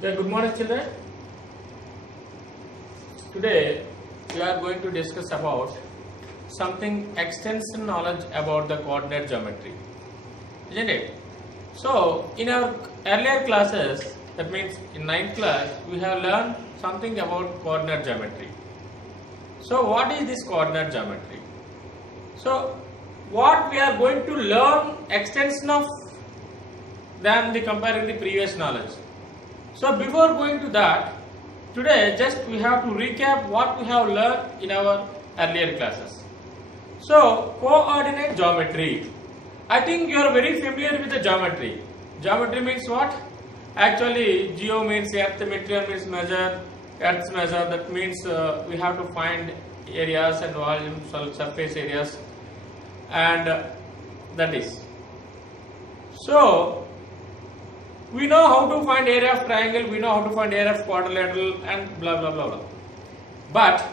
Okay, good morning children. Today we are going to discuss about something extensive knowledge about the coordinate geometry, isn't it? So in our earlier classes, that means in 9th class, we have learned something about coordinate geometry. So what is this coordinate geometry? So what we are going to learn extension of than the comparing the previous knowledge. So before going to that, today just we have to recap what we have learned in our earlier classes. So coordinate geometry. I think you are very familiar with the geometry. Geometry means what? Actually geo means earth, material means measure, earth's measure. That means we have to find areas and volumes, surface areas, and that is. So we know how to find area of triangle, we know how to find area of quadrilateral and blah blah blah blah. But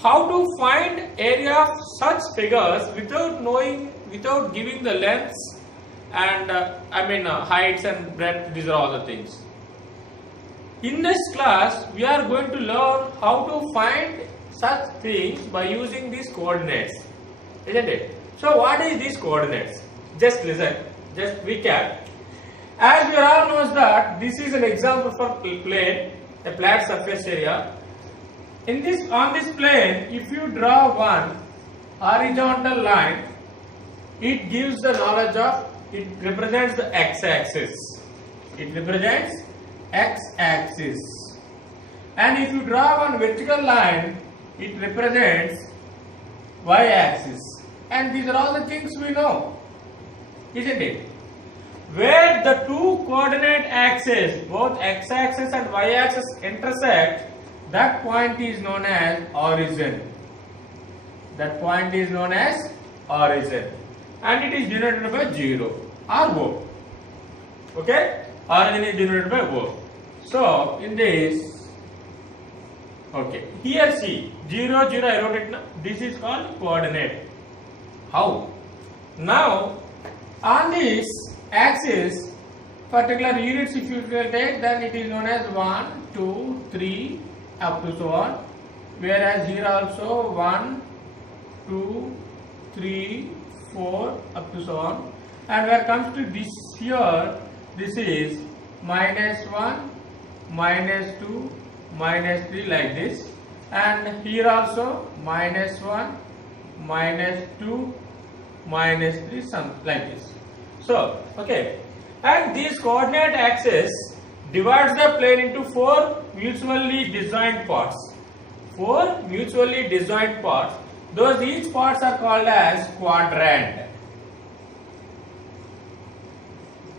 how to find area of such figures without knowing, without giving the lengths and heights and breadth, these are all the things. In this class, we are going to learn how to find such things by using these coordinates, isn't it? So what is these coordinates? Just listen, just recap. As we all know that this is an example for plane, a flat surface area. On this plane, if you draw one horizontal line, it gives the knowledge of, it represents the x-axis. It represents x-axis. And if you draw one vertical line, it represents y-axis. And these are all the things we know, isn't it? Where the two coordinate axes, both x-axis and y-axis intersect, that point is known as origin. That point is known as origin. And it is denoted by 0 or O. Okay? Origin is denoted by O. So, in this, okay, here see, 0, 0, I wrote it now. This is called coordinate. How? Now, on this axis, particular units if you will take, then it is known as 1, 2, 3 up to so on. Whereas here also 1, 2, 3, 4 up to so on. And when it comes to this here, this is -1, -2, -3 like this. And here also -1, -2, -3 some like this. So, okay, and this coordinate axis divides the plane into 4 mutually disjoint parts. 4 mutually disjoint parts. Those each parts are called as quadrant.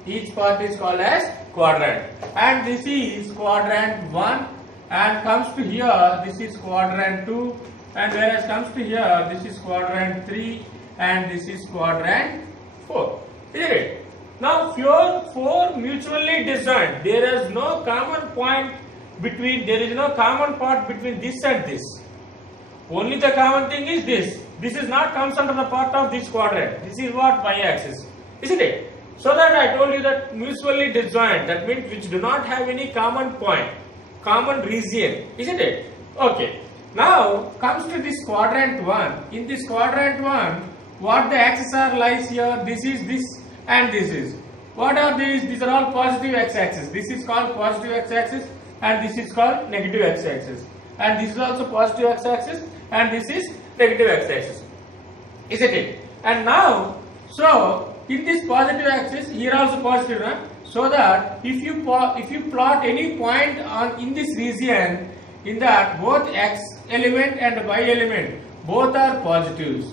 Each part is called as quadrant. And this is quadrant 1, and comes to here, this is quadrant 2, and whereas comes to here, this is quadrant 3, and this is quadrant 4. Isn't it? Now, four mutually disjoint. There is no common point between. There is no common part between this and this. Only the common thing is this. This is not comes under the part of this quadrant. This is what y-axis, isn't it? So that I told you that mutually disjoint. That means which do not have any common point, common region, isn't it? Okay. Now comes to this quadrant 1. In this quadrant 1. What the axes are lies here, this is this and this is. What are these? These are all positive x-axis. This is called positive x-axis and this is called negative x-axis. And this is also positive x-axis and this is negative x-axis. Isn't it? And now, so in this positive axis, here also positive, right? So that if you plot any point in this region, in that both x element and y element, both are positives.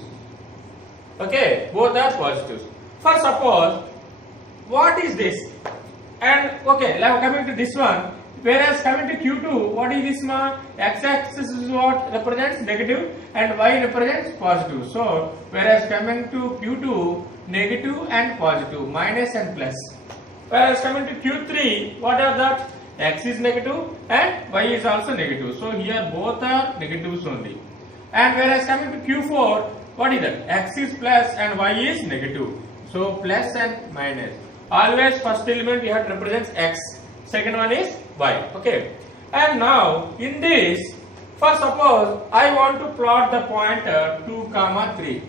Okay, both are positives. For suppose, what is this? And okay, now coming to this one, whereas coming to Q2, what is this one? X-axis is what represents negative and Y represents positive. So, whereas coming to Q2, negative and positive, minus and plus. Whereas coming to Q3, what are that? X is negative and Y is also negative. So, here both are negatives only. And whereas coming to Q4, what is that? X is plus and Y is negative. So plus and minus. Always first element we have to represent X. second one is y. Okay. And now in this, for suppose I want to plot the point 2, 3.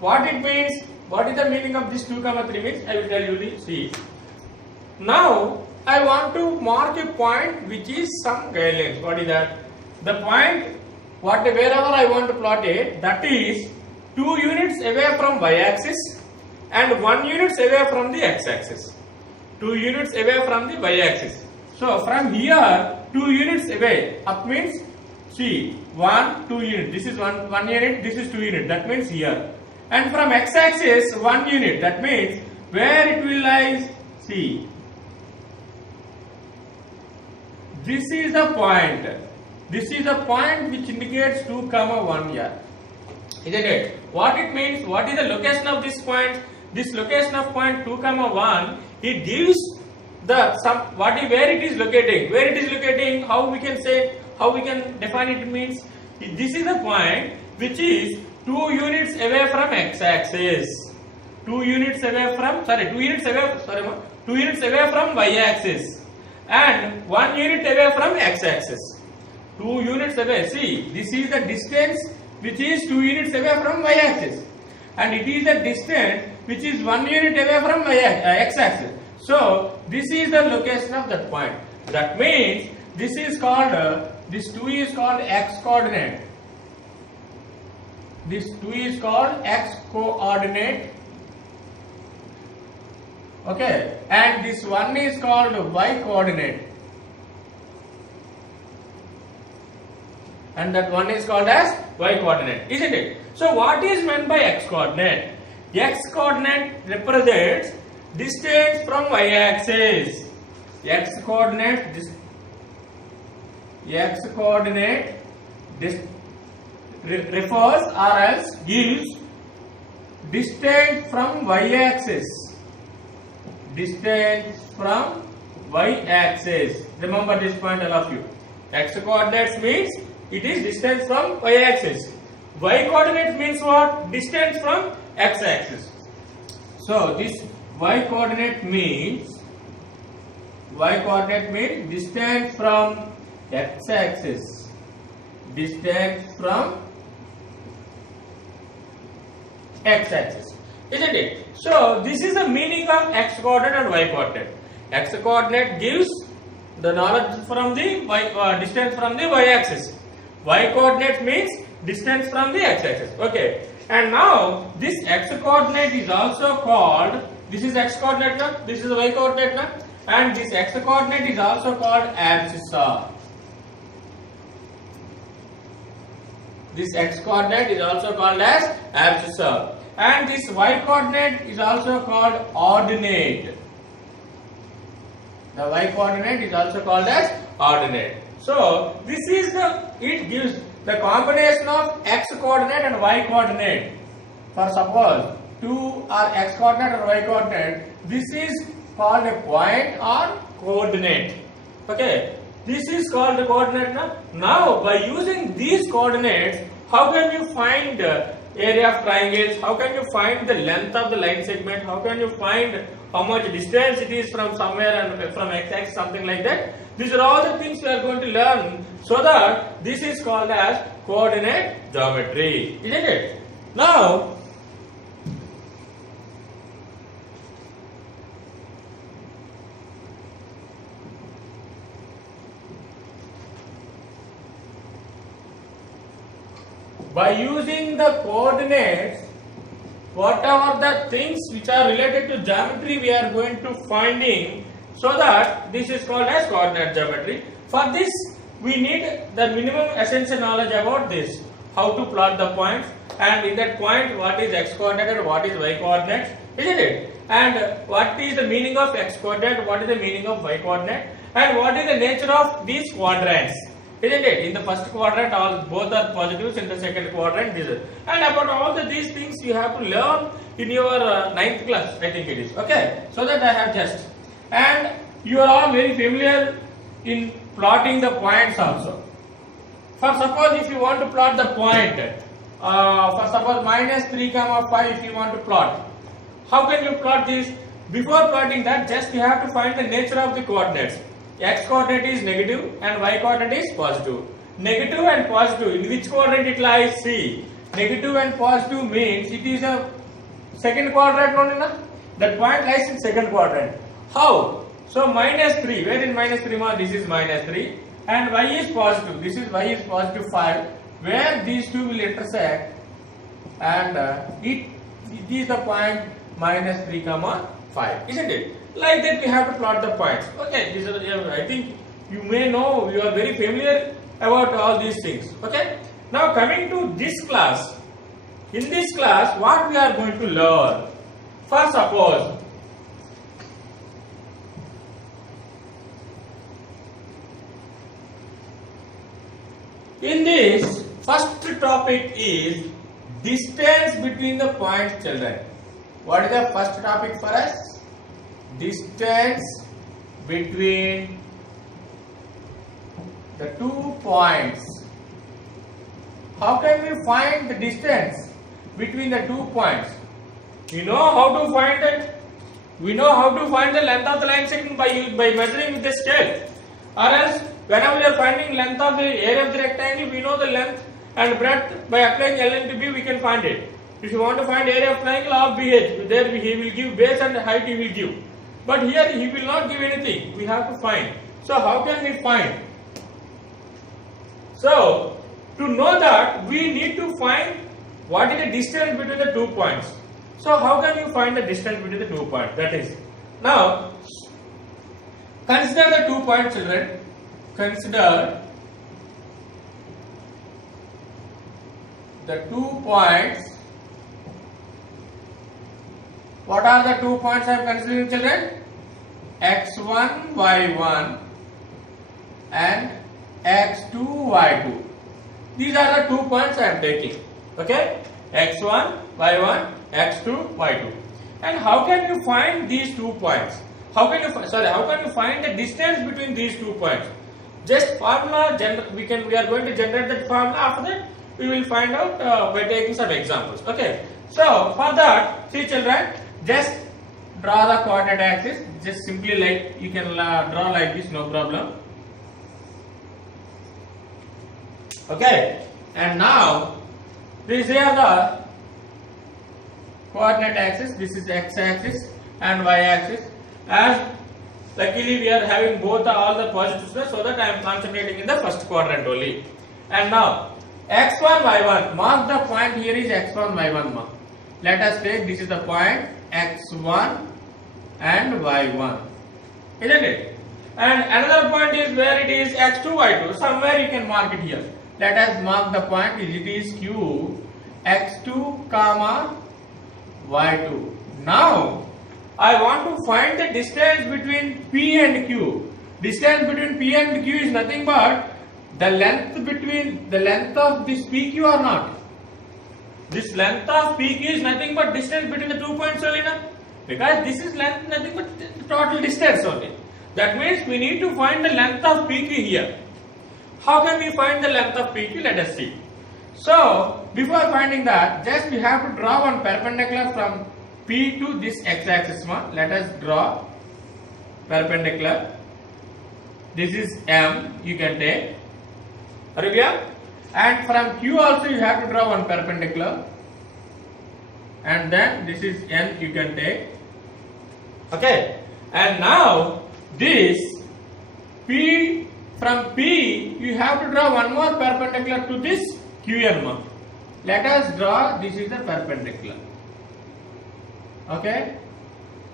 What it means? What is the meaning of this 2, 3 means? I will tell you the see. Now I want to mark a point which is some guidelines. What is that? The point wherever I want to plot it, that is 2 units away from y-axis and 1 units away from the x-axis. 2 units away from the y-axis. So from here 2 units away, up means see 1, 2 unit. This is 1 unit, this is 2 unit. That means here. And from x-axis 1 unit. That means where it will lie. See, this is a point. This is a point which indicates 2, 1 here. Isn't it? What it means? What is the location of this point? This location of point 2, 1. It gives the where it is locating. Where it is locating? How we can say? How we can define it? It means this is a point which is 2 units away from x-axis. 2 units away from 2 units away from y-axis and 1 unit away from x-axis. 2 units away. See, this is the distance which is 2 units away from y-axis, and it is the distance which is 1 unit away from x-axis. So this is the location of that point. That means this is called this 2 is called x coordinate. This 2 is called x coordinate. Okay, and this 1 is called y coordinate. And that 1 is called as y coordinate, isn't it? So what is meant by x coordinate? X coordinate represents distance from y axis. X coordinate refers or else gives distance from y axis. Distance from y axis. Remember this point, all of you. X coordinates means it is distance from y axis. Y coordinate means what? Distance from x axis. So this y coordinate means distance from x axis. Distance from x axis, isn't it? So this is the meaning of x coordinate and y coordinate. X coordinate gives the knowledge from the distance from the y axis. Y coordinate means distance from the x axis. Okay, and now this x coordinate is also called, this is x coordinate now, this is y coordinate now, and this x coordinate is also called abscissa. This x coordinate is also called as abscissa, and this y coordinate is also called ordinate. The y coordinate is also called as ordinate. So this is it gives the combination of x coordinate and y coordinate. For suppose 2 are x coordinate or y coordinate, this is called a point or coordinate. Okay, this is called the coordinate now. Now by using these coordinates, how can you find area of triangles? How can you find the length of the line segment? How can you find how much distance it is from somewhere and from x-axis, something like that? These are all the things we are going to learn, so that this is called as coordinate geometry, isn't it? Now by using the coordinates, whatever the things which are related to geometry we are going to finding, so that this is called as coordinate geometry. For this we need the minimum essential knowledge about this, how to plot the points, and in that point what is x coordinate and what is y coordinate, isn't it? And what is the meaning of x coordinate, what is the meaning of y coordinate, and what is the nature of these quadrants, isn't it? In the first quadrant both are positives, in the second quadrant this is. And about all these things you have to learn in your 9th class, I think it is. Okay, so that I have just, and you are all very familiar in plotting the points also. For suppose if you want to plot the point, for suppose -3, 5 if you want to plot, how can you plot this? before plotting that, just you have to find the nature of the coordinates. X coordinate is negative and y coordinate is positive. Negative and positive, in which quadrant it lies? See, negative and positive means it is a second quadrant only, na? That point lies in second quadrant. How? So minus 3, where is minus 3 ma? This is minus 3, and y is positive, this is y is positive 5, where these two will intersect, and it is the point minus 3 comma 5, isn't it? Like that we have to plot the points. Okay, these are, I think you may know, you are very familiar about all these things. Okay, now coming to this class. In this class, what we are going to learn? First, suppose in this first topic is distance between the points, children. What is the first topic for us? Distance between the 2 points. How can we find the distance between the 2 points? We know how to find it. We know how to find the length of the line segment by measuring with the scale. Or else, whenever we are finding length of the area of the rectangle, we know the length and breadth. By applying L into B, we can find it. If you want to find area of triangle of BH, there he will give base and height he will give. But here he will not give anything. We have to find. So how can we find? So to know that, we need to find what is the distance between the 2 points. So how can you find the distance between the 2 points? That is, now consider the 2 points, children. Consider the 2 points. What are the 2 points I am considering, children? x1, y1 and x2, y2. These are the 2 points I am taking. Okay? x1, y1, x2, y2. And how can you find these 2 points? How can you find the distance between these 2 points? Just formula, we are going to generate that formula. After that, we will find out by taking some examples. Okay? So for that, see, children, just draw the coordinate axis. Just simply like you can draw like this, no problem. Okay, and now these are the coordinate axis. This is x axis and y axis. As luckily we are having both all the positives, so that I am concentrating in the first quadrant only. And now x1, y1. Mark the point here is x1, y1. Mark. Let us take this is the point x1 and y1, isn't it? And another point is where it is x2, y2. Somewhere you can mark it here. Let us mark the point. It is q x2 comma y2. Now I want to find the distance between p and q. Distance between p and q is nothing but the length of this pq or not. This length of pq is nothing but distance between the 2 points only, na? Because this is length nothing but the total distance only. That means we need to find the length of PQ here. How can we find the length of PQ? Let us see. So before finding that, just we have to draw one perpendicular from P to this x-axis. Let us draw perpendicular. This is M, you can take. Are you clear? And from Q also you have to draw one perpendicular. And then this is N, you can take. Okay. And now this P, from P you have to draw one more perpendicular to this QN. Let us draw, this is the perpendicular. Okay.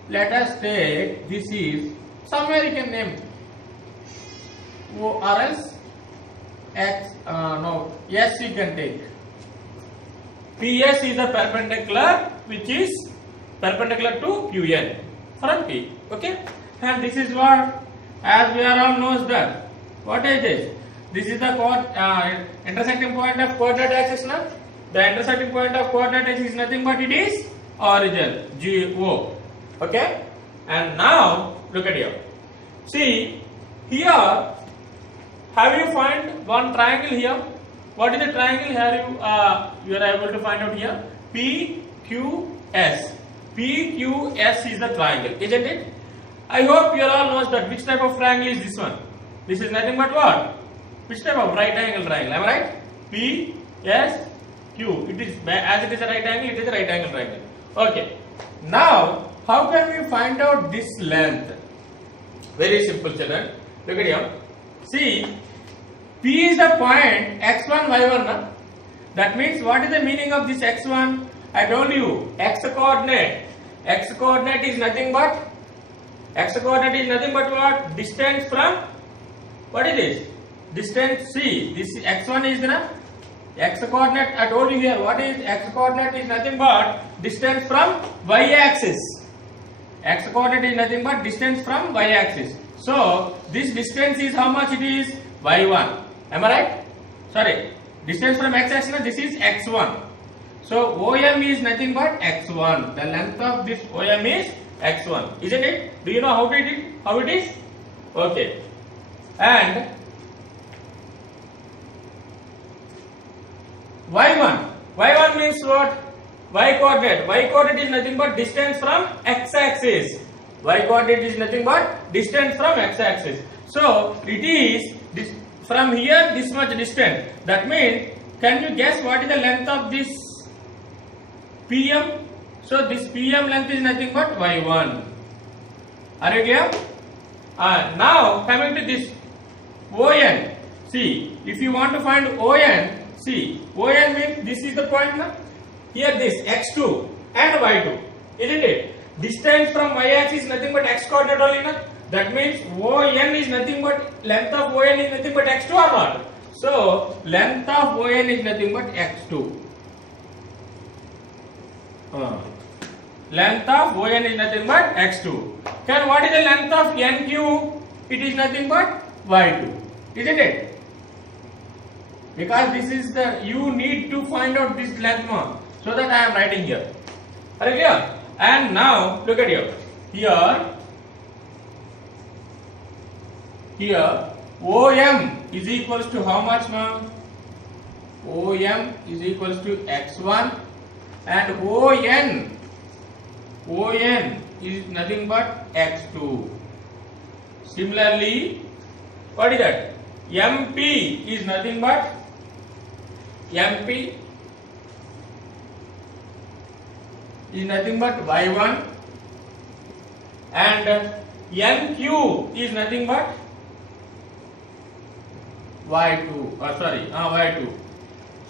Let us take, this is, somewhere you can name or else X, no, S you can take. PS is the perpendicular which is perpendicular to QN from P. Okay. And this is what, as we are all knows that, what is this? This is the intersecting point of coordinate axis. Na? The intersecting point of coordinate axis is nothing but it is origin, GO. Okay. And now look at here. See here, have you find one triangle here? What is the triangle here? You are able to find out here. PQS. PQS is the triangle, isn't it? I hope you all knows that which type of triangle is this one. This is nothing but what? Which type of right angle triangle? Am I right? PSQ. It is, as it is a right angle, it is a right angle triangle. Okay. Now, how can we find out this length? Very simple, children. Look at here. See, P is the point x1, y1. Na? That means what is the meaning of this x1? I told you x coordinate. X coordinate is nothing but what? Distance from, what is this? Distance, see, this x1 is the x coordinate. I told you here, what is x coordinate is nothing but distance from y axis. X coordinate is nothing but distance from y axis. So this distance is how much it is? Y1. Am I right? Sorry, distance from x axis, this is x1. So OM is nothing but x1. The length of this OM is x1, isn't it? Do you know how it is? Okay. And y1 means what? Y coordinate. Y coordinate is nothing but distance from x axis. Y coordinate is nothing but distance from x axis. So it is this, from here this much distance. That means, can you guess what is the length of this PM? So this PM length is nothing but y1. Are you clear? Now coming to this ON. See, if you want to find ON, see, ON means this is the point now. Here this x2 and y2, isn't it? Distance from y axis is nothing but x coordinate only, na? That means ON is nothing but, length of ON is nothing but x2 or not? So length of ON is nothing but x2. Length of ON is nothing but x2. Then what is the length of NQ? It is nothing but y2, isn't it? Because this is the, you need to find out this length more. So that I am writing here. Are you clear? And now look at here. Here OM is equals to how much now? OM is equals to x1 and ON is nothing but x2. Similarly, what is that? MP is nothing but y1 and NQ is nothing but y2. Y2.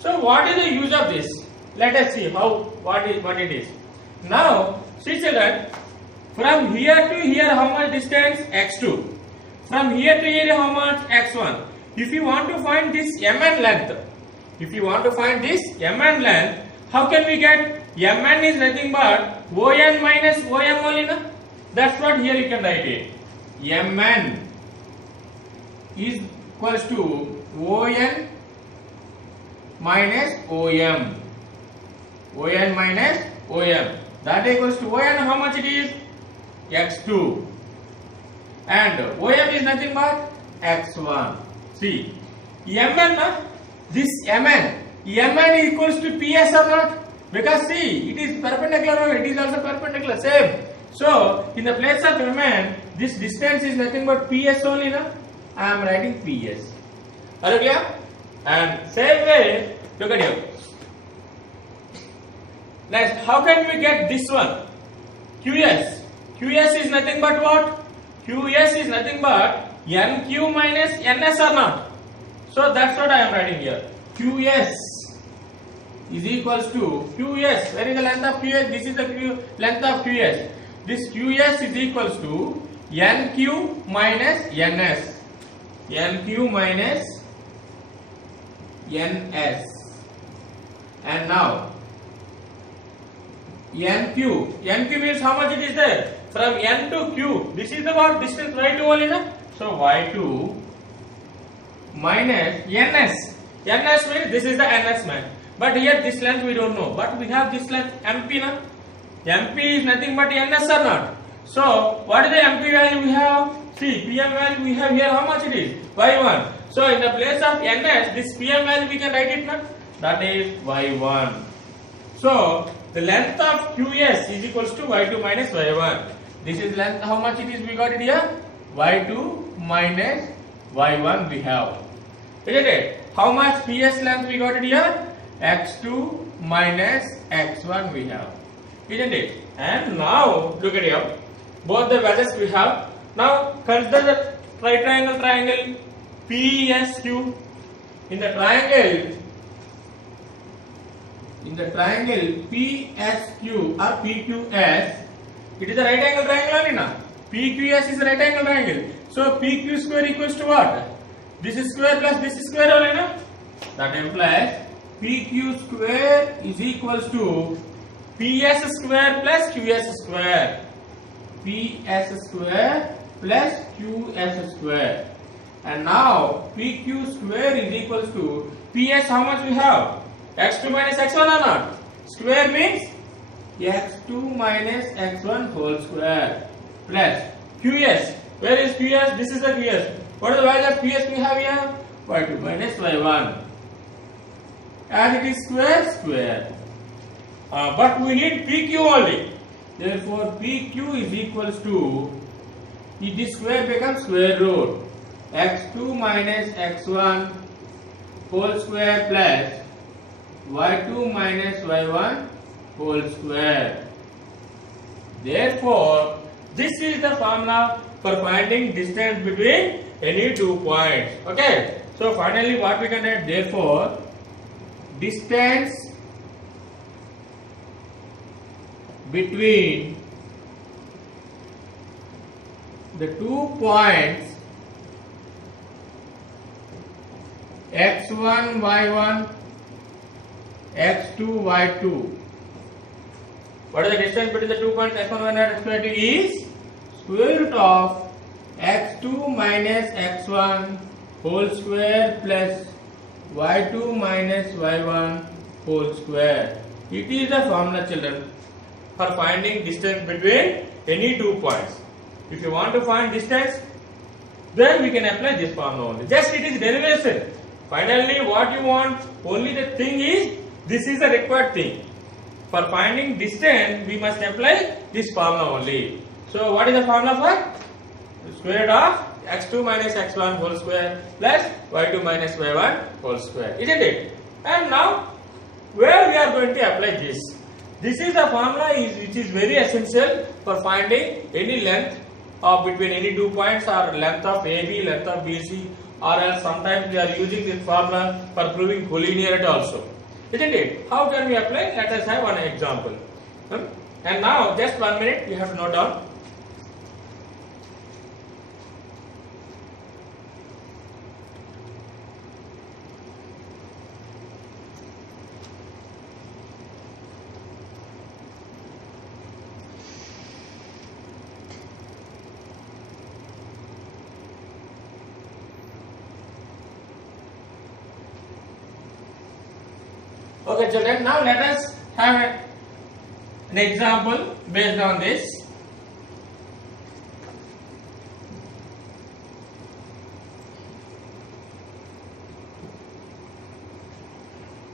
So what is the use of this? Let us see what it is. Now see children, from here to here how much distance? x2. From here to here how much? x1. If you want to find this Mn length, how can we get? Mn is nothing but On minus OM only, na? That's what here you can write it. Mn is equals to On minus OM. On minus OM. That equals to ON, how much it is? x2. And OM is nothing but x1. See, Mn, this Mn is equals to PS or not? Because see, it is perpendicular, it is also perpendicular, same. So, in the place of Mn, this distance is nothing but PS only, na? I am writing PS. Are you clear? And same way, look at here. Next, how can we get this one? QS. QS is nothing but what? QS is nothing but NQ minus NS or not? So that's what I am writing here. QS is equals to QS. Where is the length of QS? This is the length of QS. This QS is equals to NQ minus NS. NQ minus NS. And now NQ means how much it is there? From N to Q. This is the what? Distance y2 only, na? So y2 minus NS. NS means this is the NS man. But here this length we don't know. But we have this length MP, na? MP is nothing but NS or not? So what is the MP value we have? See, PM value we have here, how much it is? Y1. So in the place of NS, this PM value we can write it, na? That is Y1. So the length of QS is equals to y2 minus y1. This is length. How much it is? We got it here. Y2 minus y1 we have. Isn't it? How much PS length we got it here? X2 minus x1 we have. Isn't it? And now look at here. Both the values we have. Now consider the right triangle PSQ. In the triangle PSQ or PQS, it is a right angle triangle only now. PQS is a right angle triangle. So PQ square equals to what? This is square plus this is square only now. That implies PQ square is equals to PS square plus QS square. PS square plus QS square. And now PQ square is equals to PS. How much we have? X2 minus x1 or not? Square means x2 minus x1 whole square plus QS. Where is QS? This is the QS. What is the value of QS we have here? Y2 minus y1. As it is square. But we need PQ only. Therefore PQ is equals to, if this square becomes square root, x2 minus x1 whole square plus y2 minus y1 whole square. Therefore, this is the formula for finding distance between any 2 points. Okay. So finally what we can write? Therefore, distance between the 2 points x1 y1 x2 y2. What is the distance between the 2 points x1 y1 and x2 y2 is square root of x2 minus x1 whole square plus y2 minus y1 whole square. It is the formula, children, for finding distance between any 2 points. If you want to find distance, then we can apply this formula only. Just it is derivation. Finally, what you want, only the thing is, this is the required thing. For finding distance, we must apply this formula only. So, what is the formula for? Square root of x2 minus x1 whole square plus y2 minus y1 whole square. Isn't it? And now, where we are going to apply this? This is the formula which is very essential for finding any length of between any 2 points, or length of AB, length of BC, or else sometimes we are using this formula for proving collinearity also. Isn't it? How can we apply? Let us have one example. And now just 1 minute, you have to note down. Okay, children, now let us have an example based on this.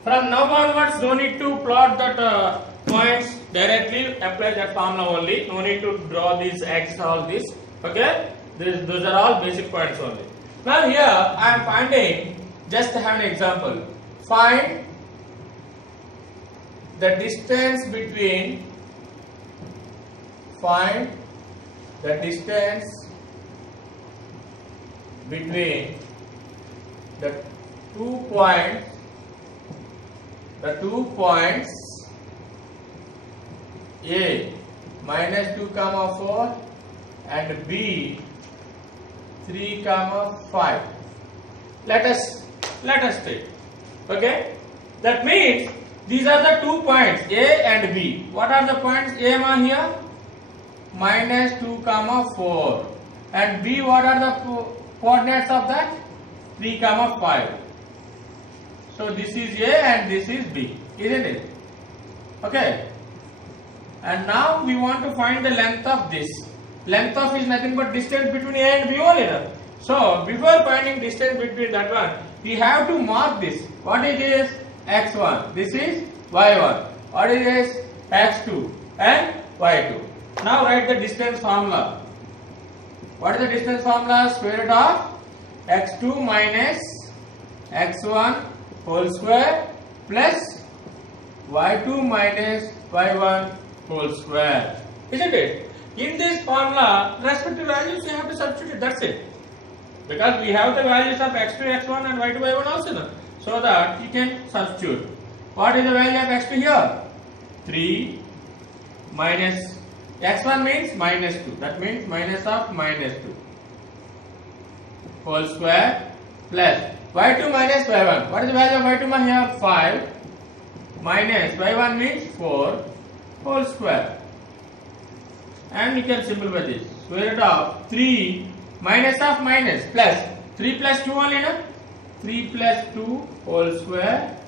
From now onwards, no need to plot that points directly, apply that formula only. No need to draw these x, all this. Okay, those are all basic points only. Now here I am finding, just to have an example, find the distance between the 2 points A minus 2 comma 4 and B 3 comma 5. Let us take. Okay, that means these are the 2 points A and B. What are the points? A here minus 2 comma 4, and B, what are the coordinates of that? 3 comma 5. So this is A and this is B, isn't it? Okay. And now we want to find the length of this. Length of is nothing but distance between A and B only. So before finding distance between that one, we have to mark this. What is this? X1. This is Y1. What is this? x2 and y2. Now write the distance formula. What is the distance formula? Square root of x2 minus x1 whole square plus y2 minus y1 whole square. Isn't it? In this formula, respective values you have to substitute. That's it. Because we have the values of x2, x1 and y2, y1 also now. So that you can substitute. What is the value of x2 here? 3 minus x1 means minus 2. That means minus of minus 2 whole square plus y2 minus y1. What is the value of y2 here? 5 minus y1 means 4 whole square. And we can simplify this. Square root of 3 minus of minus plus 3 plus 2 only, no? 3 plus 2 whole square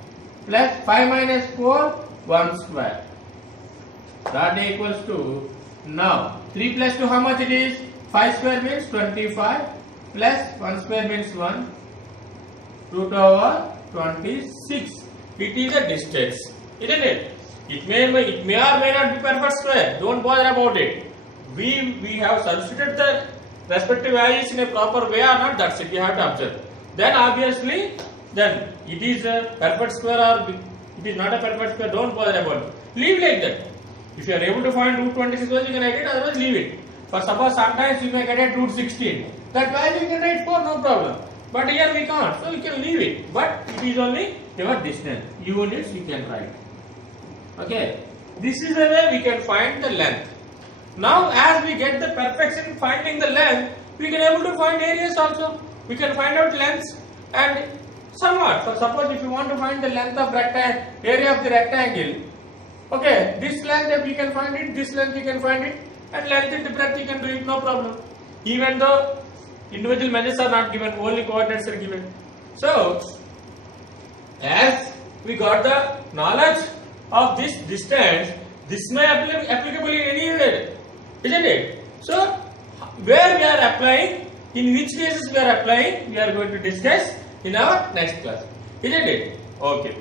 plus 5 minus 4 1 square. That equals to, now 3 plus 2 how much it is? 5 square means 25 plus 1 square means 1, root over 26. It is a distance, isn't it? It may or may not be perfect square. Don't bother about it. We have substituted the respective values in a proper way or not. That's it. You have to observe. Then obviously, then it is a perfect square or it is not a perfect square. Don't bother about it. Leave like that. If you are able to find root 26 values, you can write it. Otherwise, leave it. For suppose sometimes you may get at root 16. That value you can write 4, no problem. But here we can't, so you can leave it. But it is only your distance. Units you can write. Okay. This is the way we can find the length. Now, as we get the perfection in finding the length, we can able to find areas also. We can find out lengths and somewhat. For suppose if you want to find the length of area of the rectangle, okay, this length we can find it, this length you can find it, and length and breadth you can do it, no problem. Even though individual measures are not given, only coordinates are given. So, as we got the knowledge of this distance, this may be applicable in anywhere, isn't it? So, where we are applying, in which cases we are applying, we are going to discuss in our next class, isn't it? Okay.